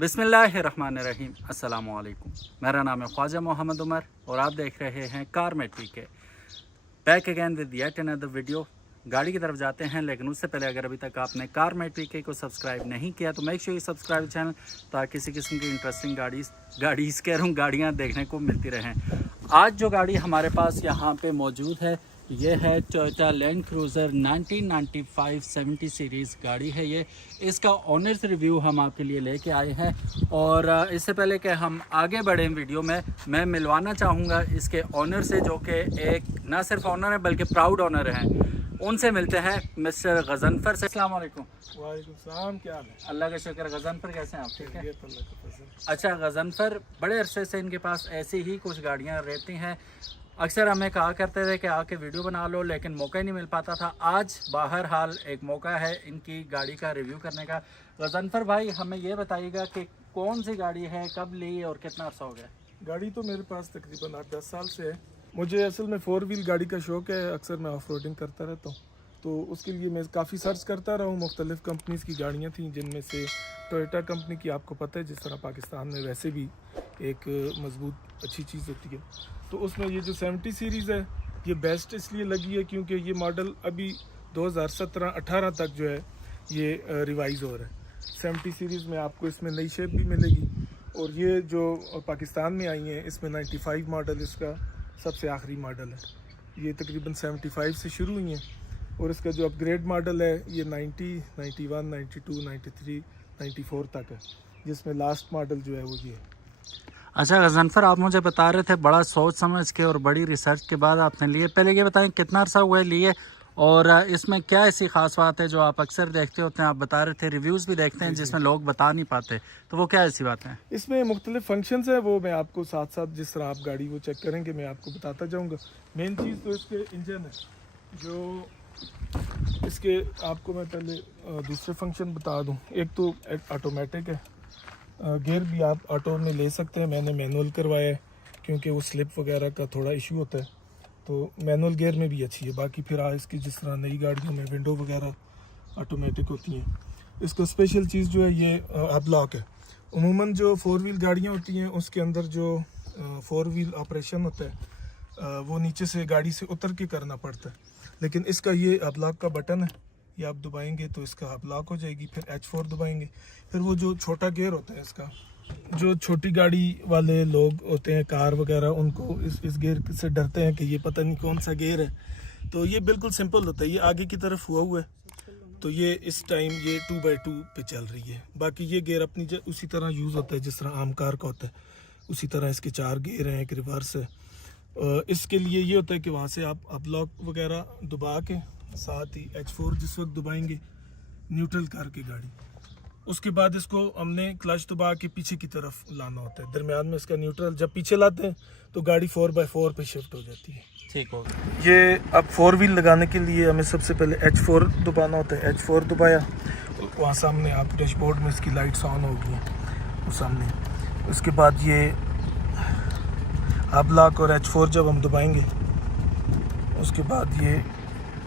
बिस्मिल्लाहिर्रहमानिर्रहीम अस्सलामु अलैकुम। मेरा नाम है ख्वाजा मोहम्मद उमर और आप देख रहे हैं कार में के back again with yet another video. गाड़ी की तरफ जाते हैं, लेकिन उससे पहले अगर अभी तक आपने कार में के को सब्सक्राइब नहीं किया तो make sure you subscribe channel, ताकि किसी किस्म की इंटरेस्टिंग गाड़ियाँ देखने को मिलती रहें। आज जो गाड़ी हमारे पास यहाँ पे मौजूद है ये है टोयोटा लैंड क्रूज़र 1995 70 सीरीज़ गाड़ी है ये। इसका ऑनर्स रिव्यू हम आपके लिए लेके आए हैं और इससे पहले कि हम आगे बढ़ें वीडियो में, मैं मिलवाना चाहूँगा इसके ऑनर से, जो कि एक ना सिर्फ ऑनर है बल्कि प्राउड ऑनर हैं। उनसे मिलते हैं, मिस्टर गजनफर से। अस्सलाम वालेकुम। वालेकुम सलाम, क्या हाल है? अल्लाह का शुक्र। गजनफर कैसे हैं आप? ठीक है। है। अच्छा गजनफर, बड़े अरसे से इनके पास ऐसी ही कुछ गाड़ियाँ रहती हैं। अक्सर हमें कहा करते थे कि आके वीडियो बना लो, लेकिन मौका ही नहीं मिल पाता था। आज बाहर हाल एक मौका है इनकी गाड़ी का रिव्यू करने का। गजनफर भाई, हमें ये बताइएगा कि कौन सी गाड़ी है, कब ली और कितना अर्सा हो गया? गाड़ी तो मेरे पास तकरीबन 8-10 साल से है। मुझे असल में 4 व्हील गाड़ी का शौक़ है। अक्सर मैं ऑफ रोडिंग करता रहता हूँ, तो उसके लिए मैं काफ़ी सर्च करता रहा हूँ। मुख्तलिफ़ कंपनीज़ की गाड़ियाँ थी, जिनमें से टोयोटा कंपनी की आपको पता है, जिस तरह पाकिस्तान में वैसे भी एक मजबूत अच्छी चीज़ होती है, तो उसमें ये जो 70 सीरीज़ है ये बेस्ट इसलिए लगी है क्योंकि ये मॉडल अभी 2017-18 तक जो है ये रिवाइज़ हो रहा है। 70 सीरीज़ में आपको इसमें नई शेप भी मिलेगी, और ये जो पाकिस्तान में आई है इसमें 95 मॉडल इसका सबसे आखिरी मॉडल है। ये तकरीबन 75 से शुरू हुई हैं, और इसका जो अपग्रेड मॉडल है ये 90, 91, 92, 93, 94 तक है, जिसमें लास्ट मॉडल जो है वो ये है। अच्छा गजनफर, आप मुझे बता रहे थे बड़ा सोच समझ के और बड़ी रिसर्च के बाद आपने लिए। पहले ये बताएं कितना अर्सा हुआ है लिए, और इसमें क्या ऐसी ख़ास बात है जो आप अक्सर देखते होते हैं? आप बता रहे थे रिव्यूज़ भी देखते हैं जिसमें लोग बता नहीं पाते, तो वो क्या ऐसी बात है? इसमें मुख्तलिफ फंक्शंस है, वो मैं आपको साथ साथ जिस तरह आप गाड़ी वो चेक करेंगे मैं आपको बताता जाऊँगा। मेन चीज़ तो इसके इंजन है, जो इसके आपको मैं पहले दूसरे फंक्शन बता दूँ। एक तो ऑटोमेटिक है, गियर भी आप ऑटो में ले सकते हैं। मैंने मैनुअल करवाया है क्योंकि वो स्लिप वगैरह का थोड़ा इशू होता है, तो मैनुअल गियर में भी अच्छी है। बाकी फिर इसकी जिस तरह नई गाड़ियों में विंडो वगैरह ऑटोमेटिक होती हैं। इसका स्पेशल चीज़ जो है ये अब लॉक है। उमूमन जो 4 व्हील गाड़ियाँ होती हैं उसके अंदर जो 4 व्हील ऑपरेशन होता है वो नीचे से गाड़ी से उतर के करना पड़ता है, लेकिन इसका ये अब लॉक का बटन है, ये आप दबाएंगे तो इसका अब लॉक हो जाएगी। फिर H4 दबाएंगे, फिर वो जो छोटा गियर होता है इसका, जो छोटी गाड़ी वाले लोग होते हैं कार वगैरह, उनको इस गियर से डरते हैं कि ये पता नहीं कौन सा गियर है, तो ये बिल्कुल सिंपल होता है। ये आगे की तरफ हुआ है, तो ये इस टाइम ये 2x2 पे चल रही है। बाकी ये गियर अपनी उसी तरह यूज़ होता है जिस तरह आम कार का होता है, उसी तरह इसके 4 गियर हैं, एक रिवर्स है। इसके लिए ये होता है कि वहाँ से आप अब लॉक वगैरह दबा के साथ ही H4 जिस वक्त दबाएंगे न्यूट्रल करके गाड़ी, उसके बाद इसको हमने क्लच दबा के पीछे की तरफ लाना होता है। दरमियान में इसका न्यूट्रल जब पीछे लाते हैं तो गाड़ी 4x4 पे शिफ्ट हो जाती है। ठीक हो गया। ये अब 4 व्हील लगाने के लिए हमें सबसे पहले H4 दबाना होता है। H4 दबाया, वहाँ सामने आप डैशबोर्ड में इसकी लाइट्स ऑन होगी वो सामने। उसके बाद ये अब लॉक और H4 जब हम दबाएंगे उसके बाद ये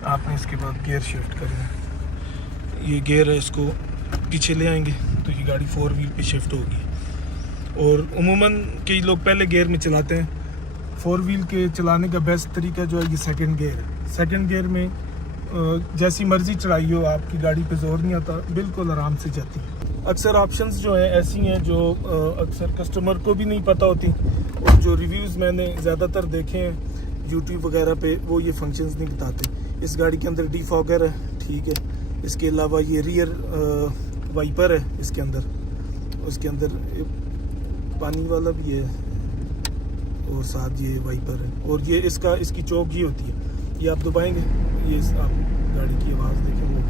आपने इसके बाद गियर शिफ्ट करना है। ये गियर है, इसको पीछे ले आएंगे तो ये गाड़ी 4 व्हील पे शिफ्ट होगी। और उमूमन कई लोग पहले गियर में चलाते हैं। 4 व्हील के चलाने का बेस्ट तरीका जो है ये सेकंड गियर है। सेकंड गियर में जैसी मर्जी चढ़ाई हो, आपकी गाड़ी पे जोर नहीं आता, बिल्कुल आराम से जाती है। अक्सर ऑप्शंस जो हैं ऐसी हैं जो अक्सर कस्टमर को भी नहीं पता होती, और जो रिव्यूज़ मैंने ज़्यादातर देखे हैं यूट्यूब वगैरह पे वो ये फंक्शंस नहीं बताते। इस गाड़ी के अंदर डिफॉगर है, ठीक है। इसके अलावा ये रियर वाइपर है इसके अंदर, उसके अंदर पानी वाला भी है, और साथ ये वाइपर है। और ये इसकी चौक ये होती है, ये आप दबाएंगे, ये आप गाड़ी की आवाज़ देखेंगे।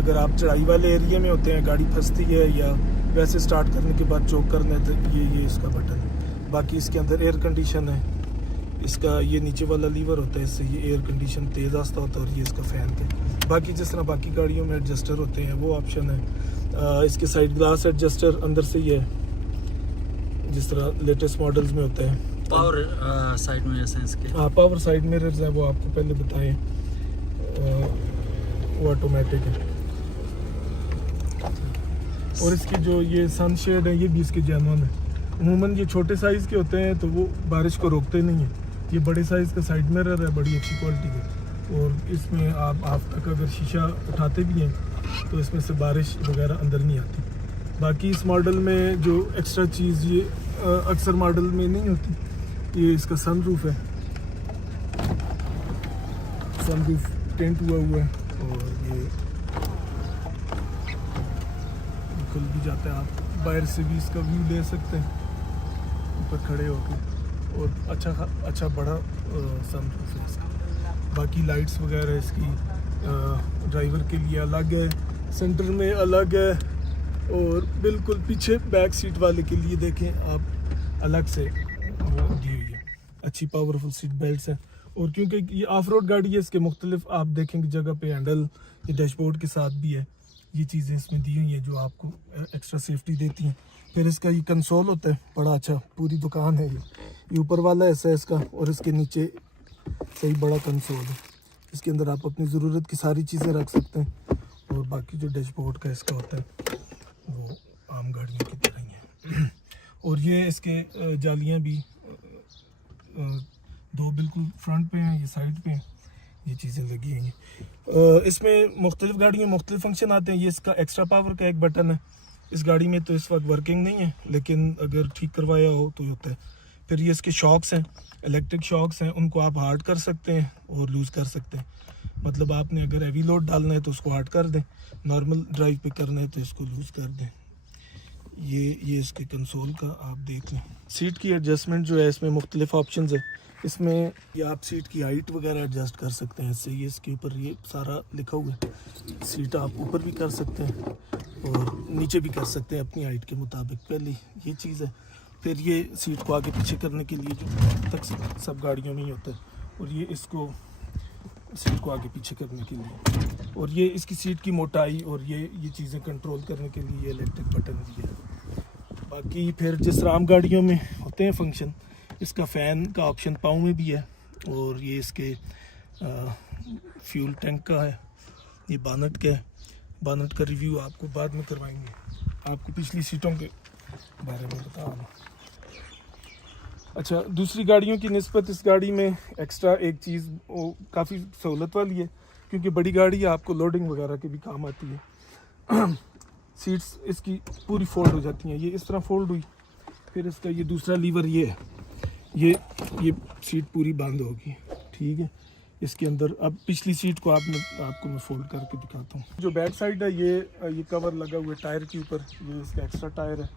अगर आप चढ़ाई वाले एरिया में होते हैं, गाड़ी फंसती है या वैसे स्टार्ट करने के बाद चौक करना है, तो ये इसका बटन है। बाकी इसके अंदर एयर कंडीशन है, इसका ये नीचे वाला लीवर होता है, इससे ये एयर कंडीशन तेज़ आस्ता होता है, और ये इसका फ़ैन है। बाकी जिस तरह बाकी गाड़ियों में एडजस्टर होते हैं वो ऑप्शन है। इसके साइड ग्लास एडजस्टर अंदर से ये है, जिस तरह लेटेस्ट मॉडल्स में होता है। पावर साइड मिरर्स हैं इसके? हाँ, पावर साइड मिरर्स हैं, वो आपको पहले बताएं, वो ऑटोमेटिक है। और इसकी जो ये सनशेड है ये भी इसके जेन्युइन है। अमूमन ये छोटे साइज़ के होते हैं तो वो बारिश को रोकते नहीं हैं। ये बड़े साइज़ का साइड मिरर है, बड़ी अच्छी क्वालिटी के, और इसमें आप तक अगर शीशा उठाते भी हैं तो इसमें से बारिश वगैरह अंदर नहीं आती। बाकी इस मॉडल में जो एक्स्ट्रा चीज़ ये अक्सर मॉडल में नहीं होती, ये इसका सनरूफ है। सनरूफ टेंट हुआ है और ये खुल भी जाता है, आप बाहर से भी इसका व्यू ले सकते हैं ऊपर खड़े होकर, और अच्छा बड़ा सनरूफ है इसका। बाकी लाइट्स वगैरह इसकी ड्राइवर के लिए अलग है, सेंटर में अलग है, और बिल्कुल पीछे बैक सीट वाले के लिए देखें आप अलग से दी हुई है। अच्छी पावरफुल सीट बेल्ट्स हैं, और क्योंकि ये ऑफ रोड गाड़ी है इसके मुख्तलिफ आप देखेंगे जगह पे हैंडल ये डैशबोर्ड के साथ भी है, ये चीज़ें इसमें दी हुई हैं जो आपको एक्स्ट्रा सेफ्टी देती हैं। फिर इसका ये कंसोल होता है बड़ा अच्छा, पूरी दुकान है ये ऊपर वाला ऐसा है इसका, और इसके नीचे सही बड़ा कंसोल है। इसके अंदर आप अपनी ज़रूरत की सारी चीज़ें रख सकते हैं, और बाकी जो डैशबोर्ड का इसका होता है वो आम गाड़ियों की तरह ही है। और ये इसके जालियाँ भी दो बिल्कुल फ्रंट पे हैं, ये साइड पे हैं, ये चीज़ें लगी हैं। इसमें मुख्तलिफ गाड़ियों में मुख्तलिफ फंक्शन आते हैं। ये इसका एक्स्ट्रा पावर का एक बटन है, इस गाड़ी में तो इस वक्त वर्किंग नहीं है, लेकिन अगर ठीक करवाया हो तो होता है। फिर ये इसके शॉक्स हैं, इलेक्ट्रिक शॉक्स हैं, उनको आप हार्ड कर सकते हैं और लूज़ कर सकते हैं। मतलब आपने अगर हैवी लोड डालना है तो उसको हार्ड कर दें, नॉर्मल ड्राइव पे करना है तो इसको लूज़ कर दें। ये इसके कंसोल का आप देख लें। सीट की एडजस्टमेंट जो है इसमें मुख्तलिफ ऑप्शन है। इसमें ये आप सीट की हाइट वगैरह एडजस्ट कर सकते हैं, इससे ये इसके ऊपर ये सारा लिखा हुआ है। सीट आप ऊपर भी कर सकते हैं और नीचे भी कर सकते हैं अपनी हाइट के मुताबिक, पहले ये चीज़ है। फिर ये सीट को आगे पीछे करने के लिए जो तक सब गाड़ियों में ही होता है, और ये इसको सीट को आगे पीछे करने के लिए, और ये इसकी सीट की मोटाई और ये चीज़ें कंट्रोल करने के लिए ये इलेक्ट्रिक बटन भी है। बाकी फिर जिस तरह आम गाड़ियों में होते हैं फंक्शन, इसका फ़ैन का ऑप्शन पाँव में भी है, और ये इसके फ्यूल टैंक का है, ये बानट का है। बानट का रिव्यू आपको बाद में करवाएंगे, आपको पिछली सीटों के बारे में बता दूँ। अच्छा, दूसरी गाड़ियों की निस्बत इस गाड़ी में एक्स्ट्रा एक चीज़ वो काफ़ी सहूलत वाली है, क्योंकि बड़ी गाड़ी है, आपको लोडिंग वगैरह के भी काम आती है। सीट्स इसकी पूरी फोल्ड हो जाती हैं, ये इस तरह फोल्ड हुई, फिर इसका ये दूसरा लीवर ये है, ये सीट पूरी बंद होगी, ठीक है। इसके अंदर अब पिछली सीट को आपको मैं फोल्ड करके दिखाता हूँ। जो बैक साइड है ये कवर लगा हुआ है टायर के ऊपर, ये इसका एक्स्ट्रा टायर है।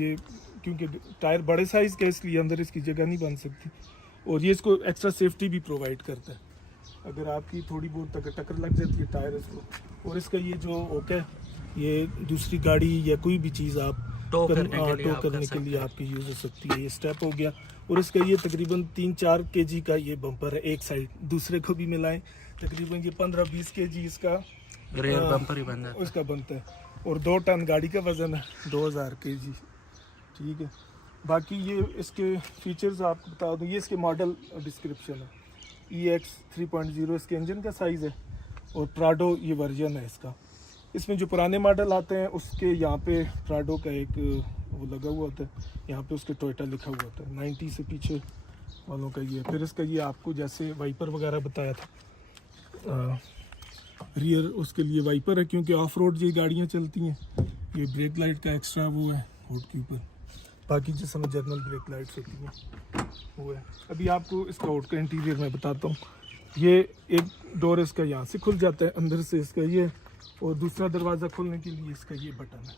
ये क्योंकि टायर बड़े साइज़ का इसलिए अंदर इसकी जगह नहीं बन सकती, और ये इसको एक्स्ट्रा सेफ्टी भी प्रोवाइड करता है। अगर आपकी थोड़ी बहुत अगर टक्कर लग जाती है टायर इसको, और इसका ये जो ओके ये दूसरी गाड़ी या कोई भी चीज़ आप टो करने के लिए आपकी यूज़ हो सकती है। ये स्टेप हो गया, और इसका ये तकरीबन 3-4 kg का ये बम्पर है एक साइड, दूसरे को भी मिलाएं तकरीबन ये 15-20 kg इसका रेयर बम्पर ही बन जाता है, उसका बनता है, और 2 टन गाड़ी का वज़न है, 2000 kg, ठीक है। बाकी ये इसके फीचर्स आपको बता दूँ, ये इसके मॉडल डिस्क्रिप्शन है। EX 3.0 इसके इंजन का साइज़ है, और प्राडो ये वर्जन है इसका। इसमें जो पुराने मॉडल आते हैं उसके यहाँ पे प्राडो का एक वो लगा हुआ होता है, यहाँ पे उसके टोयोटा लिखा हुआ होता है। 90 से पीछे वालों का ये। फिर इसका ये आपको जैसे वाइपर वगैरह बताया था, रियर उसके लिए वाइपर है, क्योंकि ऑफ रोड ये गाड़ियाँ चलती हैं। ये ब्रेक लाइट का एक्स्ट्रा वो है हुड के ऊपर, बाकी जिस समय जर्नल ब्रेक लाइट्स होती हैं वो है। अभी आपको इसका हुड का इंटीरियर मैं बताता हूँ। ये एक डोर इसका यहाँ से खुल जाता है अंदर से इसका ये, और दूसरा दरवाज़ा खोलने के लिए इसका ये बटन है,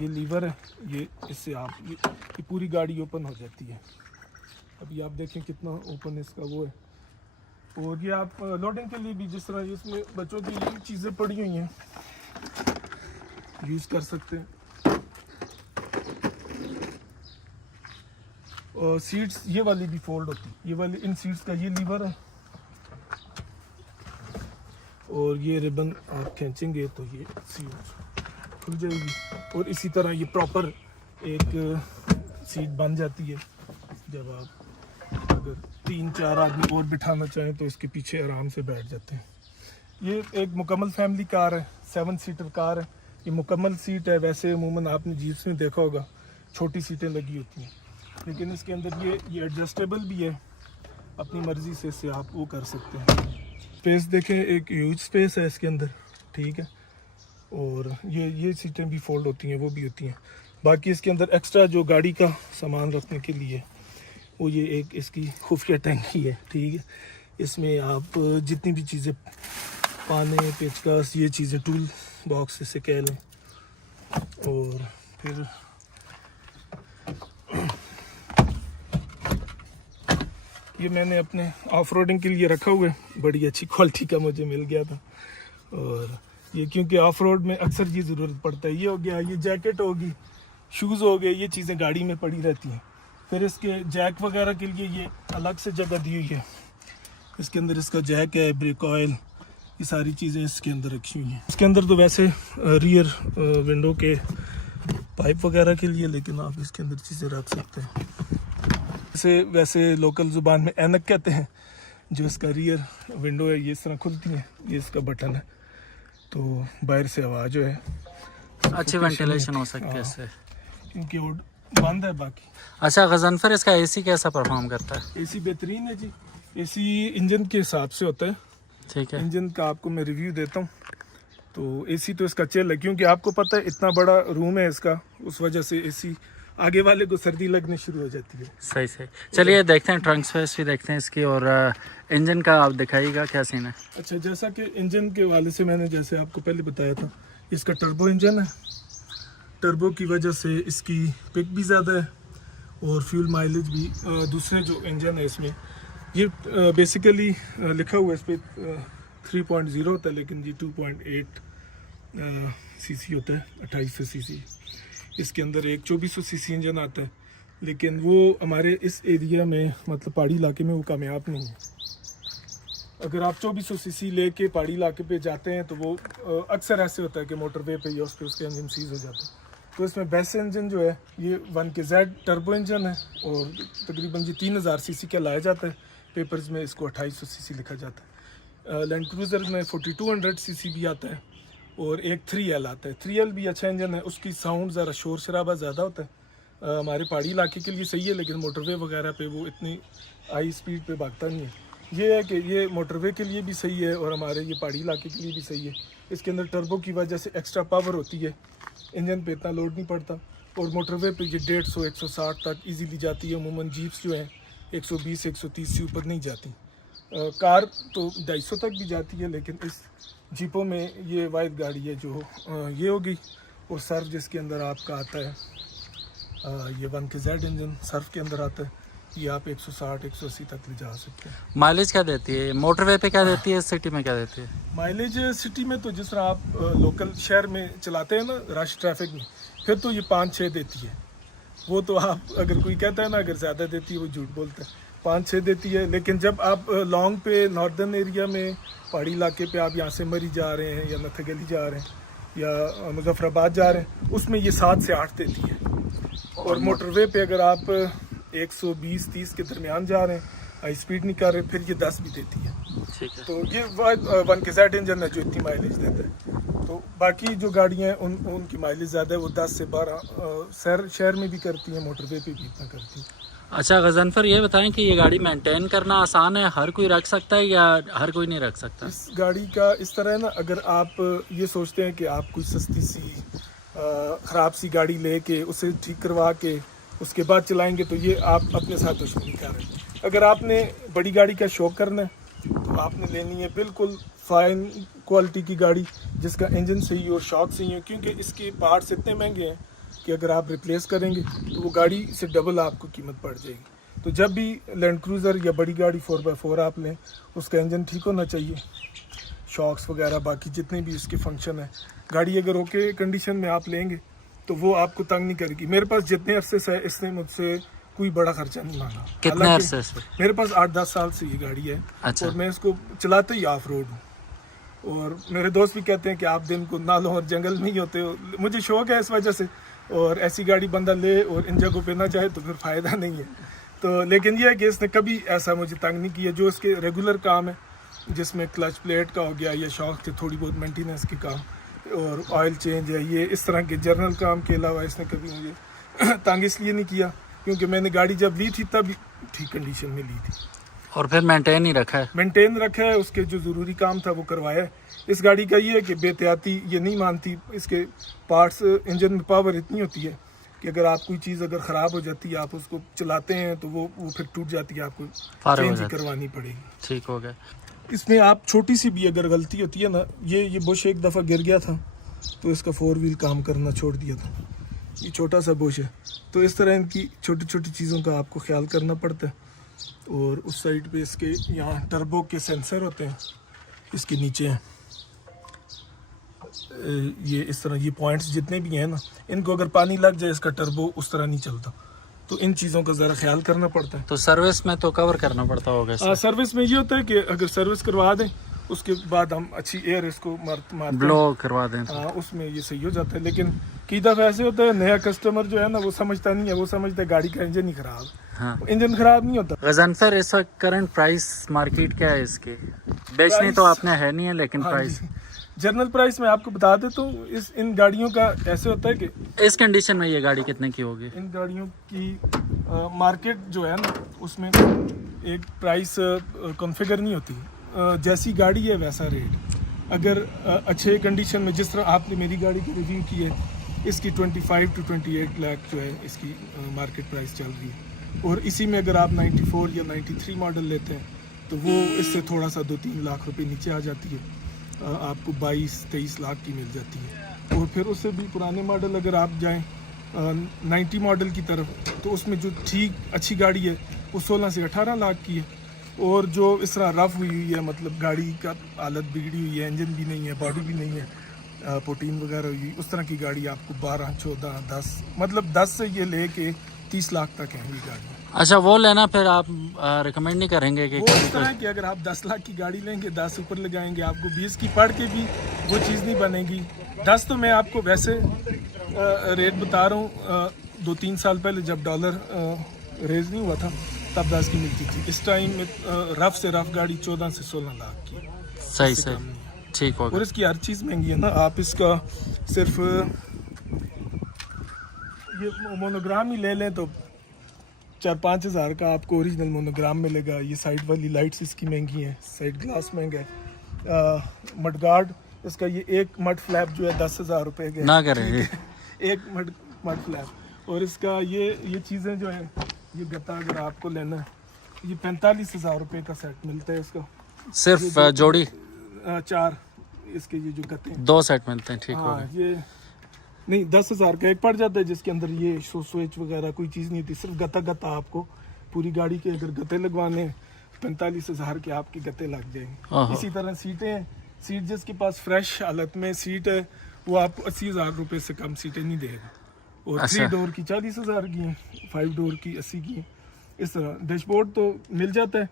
ये लीवर है, ये इससे आप ये पूरी गाड़ी ओपन हो जाती है। अभी आप देखें कितना ओपन इसका वो है। और ये आप लोडिंग के लिए भी जिस तरह इसमें बच्चों की ये चीज़ें पड़ी हुई हैं यूज़ कर सकते हैं। और सीट्स ये वाली भी फोल्ड होती है, ये वाली इन सीट्स का ये लीवर है, और ये रिबन आप खींचेंगे तो ये सीट खुल जाएगी, और इसी तरह ये प्रॉपर एक सीट बन जाती है। जब आप अगर 3-4 आदमी और बिठाना चाहें तो इसके पीछे आराम से बैठ जाते हैं। ये एक मुकम्मल फैमिली कार है, 7 सीटर कार है। ये मुकम्मल सीट है। वैसे अमूमन आपने जीप्स में देखा होगा छोटी सीटें लगी होती हैं, लेकिन इसके अंदर ये एडजस्टेबल भी है, अपनी मर्ज़ी से इसे आप वो कर सकते हैं। स्पेस देखें, एक ह्यूज स्पेस है इसके अंदर, ठीक है। और ये सीटें भी फोल्ड होती हैं, वो भी होती हैं। बाकी इसके अंदर एक्स्ट्रा जो गाड़ी का सामान रखने के लिए वो ये एक इसकी खुफिया टैंकी है, ठीक है। इसमें आप जितनी भी चीज़ें, पाने, पेचकस, ये चीज़ें टूल बॉक्स इसे कह लें। और फिर ये मैंने अपने ऑफ रोडिंग के लिए रखा हुआ है, बड़ी अच्छी क्वालिटी का मुझे मिल गया था। और ये क्योंकि ऑफ रोड में अक्सर ये ज़रूरत पड़ता है। ये हो गया, ये जैकेट होगी, शूज़ हो गए, ये चीज़ें गाड़ी में पड़ी रहती हैं। फिर इसके जैक वगैरह के लिए ये अलग से जगह दी हुई है। इसके अंदर इसका जैक है, ब्रेक ऑयल, ये सारी चीज़ें इसके अंदर रखी हुई हैं। इसके अंदर तो वैसे रियर विंडो के पाइप वगैरह के लिए, लेकिन आप इसके अंदर चीज़ें रख सकते हैं। इसे वैसे लोकल ज़ुबान में ऐनक कहते हैं। जो इसका रियर विंडो है ये इस तरह खुलती है, ये इसका बटन है, तो बाहर से हवा जो है अच्छी वेंटिलेशन हो सकती है इससे, क्योंकि वो बंद है। बाकी अच्छा गजनफर, इसका एसी कैसा परफॉर्म करता है? एसी बेहतरीन है जी। एसी इंजन के हिसाब से होता है, ठीक है। इंजन का आपको मैं रिव्यू देता हूँ। तो एसी तो इसका चिल है, क्योंकि आपको पता है इतना बड़ा रूम है इसका, उस वजह से एसी आगे वाले को सर्दी लगने शुरू हो जाती है। सही सही। चलिए देखते हैं, ट्रंक स्पेस भी देखते हैं इसकी, और इंजन का आप दिखाइएगा क्या सीन है। अच्छा, जैसा कि इंजन के वाले से मैंने जैसे आपको पहले बताया था, इसका टर्बो इंजन है। टर्बो की वजह से इसकी पिक भी ज़्यादा है और फ्यूल माइलेज भी। दूसरे जो इंजन है इसमें, ये बेसिकली लिखा हुआ है इस पर 3.0 होता है, लेकिन ये 2.8 सीसी होता है, 2800 सीसी। इसके अंदर एक 2400 सीसी इंजन आता है, लेकिन वो हमारे इस एरिया में, मतलब पहाड़ी इलाके में, वो कामयाब नहीं है। अगर आप 2400 सीसी लेके पहाड़ी इलाके पे जाते हैं तो वो अक्सर ऐसे होता है कि मोटरवे पे या उस पर उसका इंजन सीज हो जाता है। तो इसमें बेस्ट इंजन जो है ये 1KZ टर्बो इंजन है, और तकरीबन ये 3000 सीसी का लाया जाता है। पेपर्स में इसको 2800 सीसी लिखा जाता है। लैंड क्रूज़र में 4200 सीसी भी आता है, और एक 3L आता है। 3L भी अच्छा इंजन है, उसकी साउंड ज़रा शोर शराबा ज़्यादा होता है। हमारे पहाड़ी इलाके के लिए सही है, लेकिन मोटरवे वगैरह पे वो इतनी हाई स्पीड पे भागता नहीं है। ये है कि ये मोटरवे के लिए भी सही है और हमारे ये पहाड़ी इलाके के लिए भी सही है। इसके अंदर टर्बो की वजह से एक्स्ट्रा पावर होती है, इंजन पे इतना लोड नहीं पड़ता, और मोटरवे पे ये 150-160 तक इजीली जाती है। अमूमन जीप्स जो हैं 120-130 से ऊपर नहीं जाती। कार तो 250 तक भी जाती है, लेकिन इस जीपों में ये वाहिद गाड़ी है जो ये होगी। और सर्फ जिसके अंदर आपका आता है, ये 1KZ इंजन सर्फ के अंदर आता है। ये आप 160-180 तक ले जा सकते हैं। माइलेज क्या देती है मोटरवे पे, क्या देती है सिटी में, क्या देती है? माइलेज सिटी में तो जिस तरह आप लोकल शहर में चलाते हैं ना, रश ट्रैफिक में, फिर तो ये 5-6 देती है। वो तो आप, अगर कोई कहता है ना अगर ज़्यादा देती है वो झूठ बोलता है, 5-6 देती है। लेकिन जब आप लॉन्ग पे नॉर्दर्न एरिया में, पहाड़ी इलाके पे, आप यहाँ से मरी जा रहे हैं या नथगली जा रहे हैं या मुजफ्फराबाद जा रहे हैं, उसमें ये 7 से 8 देती है। और मोटरवे पे अगर आप 120-30 के दरमियान जा रहे हैं, हाई स्पीड नहीं कर रहे, फिर ये 10 भी देती है। ठीक है। तो ये 1KZ इंजन है जो इतनी माइलेज देता है। तो बाकी जो गाड़ियाँ हैं उनकी माइलेज ज़्यादा है, वो 10 से 12 शहर में भी करती हैं, मोटरवे पे भी इतना करती हैं। अच्छा गजनफर, ये बताएं कि ये गाड़ी मेंटेन करना आसान है, हर कोई रख सकता है या हर कोई नहीं रख सकता? इस गाड़ी का इस तरह है ना, अगर आप ये सोचते हैं कि आप कोई सस्ती सी ख़राब सी गाड़ी लेके उसे ठीक करवा के उसके बाद चलाएंगे, तो ये आप अपने साथ दुश्मनी कर रहे हैं। अगर आपने बड़ी गाड़ी का शौक करना है तो आपने लेनी है बिल्कुल फाइन क्वालिटी की गाड़ी, जिसका इंजन सही हो, शॉक सही हो, क्योंकि इसके पार्ट्स इतने महंगे हैं कि अगर आप रिप्लेस करेंगे तो वो गाड़ी से डबल आपको कीमत पड़ जाएगी। तो जब भी लैंड क्रूज़र या बड़ी गाड़ी 4x4 आप लें, उसका इंजन ठीक होना चाहिए, शॉक्स वगैरह, बाकी जितने भी इसके फंक्शन है। गाड़ी अगर ओके कंडीशन में आप लेंगे तो वो आपको तंग नहीं करेगी। मेरे पास जितने अरसे से इसने मुझसे कोई बड़ा खर्चा नहीं मांगा। कितने अरसे से? मेरे पास 8-10 साल से ये गाड़ी है। अच्छा। और मैं इसको चलाते ही ऑफ रोड हूँ, और मेरे दोस्त भी कहते हैं कि आप दिन को नालों और जंगल में ही होते हो। मुझे शौक है इस वजह से, और ऐसी गाड़ी बंदा ले और इन जगहों पे ना जाए तो फिर फ़ायदा नहीं है। तो लेकिन यह है कि इसने कभी ऐसा मुझे तंग नहीं किया। जो इसके रेगुलर काम है जिसमें क्लच प्लेट का हो गया या शॉक के थोड़ी बहुत मेंटेनेंस के काम और ऑयल चेंज है, ये इस तरह के जर्नल काम के अलावा इसने कभी मुझे तंग इसलिए नहीं किया क्योंकि मैंने गाड़ी जब ली थी तब ठीक कंडीशन में ली थी और फिर मेंटेन ही रखा है। मेंटेन रखा है, उसके जो ज़रूरी काम था वो करवाया है। इस गाड़ी का ये है कि बेहतियाती ये नहीं मानती, इसके पार्ट्स इंजन में पावर इतनी होती है कि अगर आप कोई चीज़ अगर ख़राब हो जाती है आप उसको चलाते हैं तो वो फिर टूट जाती है, आपको चेंज करवानी पड़ेगी। ठीक हो गया। इसमें आप छोटी सी भी अगर गलती होती है ना, ये बुश एक दफ़ा गिर गया था तो इसका 4 व्हील काम करना छोड़ दिया था, ये छोटा सा बुश है। तो इस तरह इनकी छोटी छोटी चीज़ों का आपको ख्याल करना पड़ता है। और उस साइड पे इसके यहाँ टर्बो के सेंसर होते हैं, इसके नीचे हैं ये इस तरह, ये पॉइंट्स जितने भी हैं ना, इनको अगर पानी लग जाए इसका टर्बो उस तरह नहीं चलता, तो इन चीज़ों का ज़रा ख्याल करना पड़ता है। तो सर्विस में तो कवर करना पड़ता होगा। सर्विस में ये होता है कि अगर सर्विस करवा दें उसके बाद हम अच्छी एयर इसको मारते ब्लो करवा दें हाँ, उसमें ये सही हो जाता है। लेकिन कई दफ़ा ऐसे होता है नया कस्टमर जो है ना वो समझता नहीं है, वो समझता है गाड़ी का इंजन ही ख़राब। हाँ। इंजन ख़राब नहीं होता। गज़नफर इस वक्त करंट प्राइस मार्केट क्या है इसकी? बेचनी तो आपने है नहीं है, लेकिन हाँ प्राइस जनरल प्राइस मैं आपको बता देता हूँ। इन गाड़ियों का ऐसे होता है कि इस कंडीशन में ये गाड़ी कितने की होगी? इन गाड़ियों की मार्केट जो है ना उसमें एक प्राइस कॉन्फ़िगर नहीं होती, जैसी गाड़ी है वैसा रेट। अगर अच्छे कंडीशन में, जिस तरह आपने मेरी गाड़ी की रिव्यू की है, इसकी 25 to 28 लाख जो है इसकी मार्केट प्राइस चल रही है। और इसी में अगर आप 94 या 93 मॉडल लेते हैं तो वो इससे थोड़ा सा 2-3 लाख रुपए नीचे आ जाती है, आपको 22-23 लाख की मिल जाती है। और फिर उससे भी पुराने मॉडल अगर आप जाएं 90 मॉडल की तरफ, तो उसमें जो ठीक अच्छी गाड़ी है वो 16 से 18 लाख की है। और जो इस तरह रफ़ हुई हुई है, मतलब गाड़ी का हालत बिगड़ी हुई है, इंजन भी नहीं है, बॉडी भी नहीं है, पोटीन वगैरह हुई, उस तरह की गाड़ी आपको 12, 14, 10 मतलब 10 से ये लेके 30 लाख तक है ये गाड़ी। अच्छा, वो लेना फिर आप रिकमेंड नहीं करेंगे कि वो इस तरह कि अगर आप 10 लाख की गाड़ी लेंगे, 10 ऊपर लगाएंगे, आपको 20 की पढ़ के भी वो चीज़ नहीं बनेगी। 10 तो मैं आपको वैसे रेट बता रहा हूँ, 2-3 साल पहले जब डॉलर रेज नहीं हुआ था तब 10 की मिलती थी। इस टाइम में रफ से रफ गाड़ी 14 से 16 लाख की। सही सही, ठीक होगा। और इसकी हर चीज़ महंगी है ना, आप इसका सिर्फ ये मोनोग्राम ही ले लें तो 4-5 हज़ार का आपको ओरिजिनल मोनोग्राम मिलेगा। ये साइड वाली लाइट्स इसकी महंगी हैं, साइड ग्लास महंगा है। मडगार्ड इसका ये एक मड फ्लैप जो है 10,000 रुपये का ना करें एक मड फ्लैप। और इसका ये चीज़ें जो है, ये गत्ता अगर आपको लेना है ये 45,000 रुपये का सेट मिलता है इसका, सिर्फ जोड़ी 4 इसके ये जो गत्ते 2 सेट मिलते हैं। ठीक होगा। ये नहीं 10,000 का एक पड़ जाता है जिसके अंदर ये स्विच वगैरह कोई चीज़ नहीं होती, सिर्फ गत्ता आपको पूरी गाड़ी के अगर गत्ते लगवाने 45,000 के आपके गत्ते लग जाएंगे। इसी तरह सीटें हैं, सीट जिसके पास फ्रेश हालत में सीट है वो आपको 80,000 रुपये से कम सीटें नहीं देगा। और 3 डोर की 40,000 की हैं, 5 डोर की 80 की हैं। इस तरह डैशबोर्ड तो मिल जाता है,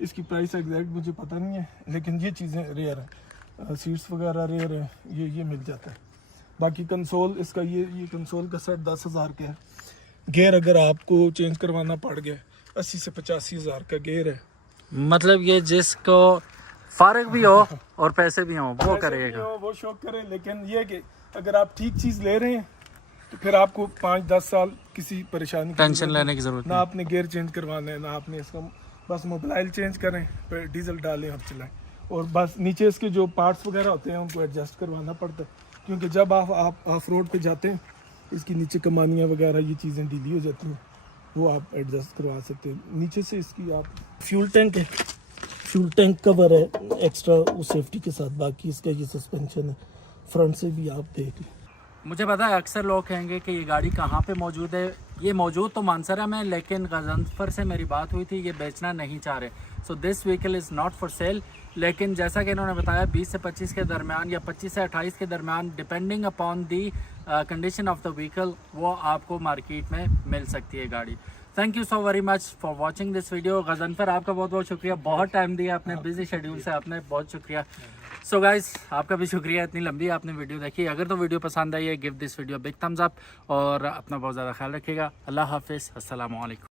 इसकी प्राइस एग्जैक्ट मुझे पता नहीं है, लेकिन ये चीज़ें रेयर है, सीट्स वगैरह रेयर है, ये मिल जाता है। बाकी कंसोल इसका ये कंसोल का सेट 10,000 का है। गेयर अगर आपको चेंज करवाना पड़ गया 80 से 85,000 का गेयर है। मतलब ये जिसको फारग भी हो और पैसे भी हो वो करेगा, वो शौक करे। लेकिन ये कि अगर आप ठीक चीज़ ले रहे हैं तो फिर आपको 5-10 साल किसी परेशानी टेंशन लेने की जरूरत ना, आपने गेयर चेंज करवाना है ना आपने इसका, बस मोबाइल चेंज करें, फिर डीजल डालें और चलाएं। और बस नीचे इसके जो पार्ट्स वगैरह होते हैं उनको एडजस्ट करवाना पड़ता है, क्योंकि जब आप ऑफ रोड पे जाते हैं इसकी नीचे कमानियाँ वगैरह ये चीज़ें ढीली हो जाती हैं, वो आप एडजस्ट करवा सकते हैं। नीचे से इसकी आप फ्यूल टैंक है, फ्यूल टैंक कवर है एक्स्ट्रा उस सेफ्टी के साथ। बाकी इसका ये सस्पेंशन है, फ्रंट से भी आप देख लें। मुझे पता है अक्सर लोग कहेंगे कि ये गाड़ी कहाँ पे मौजूद है। ये मौजूद तो मानसरा में, लेकिन गज़नफर से मेरी बात हुई थी, ये बेचना नहीं चाह रहे। So this vehicle is not for sale. लेकिन जैसा कि इन्होंने बताया 20 से 25 के दरमियान या 25 से 28 के दरमियान, depending upon the condition of the vehicle, वो आपको मार्केट में मिल सकती है गाड़ी। Thank you so very much for watching this video. Ghazanfar आपका बहुत बहुत शुक्रिया, बहुत टाइम दिया आपने बिजी शेड्यूल से, आपने बहुत शुक्रिया। सो गाइस आपका भी शुक्रिया, इतनी लंबी आपने वीडियो देखी। अगर तो वीडियो पसंद आई है, give this video big thumbs up और अपना बहुत ज़्यादा ख्याल रखिएगा। अल्लाह हाफिज़, अस्सलामु अलैकुम।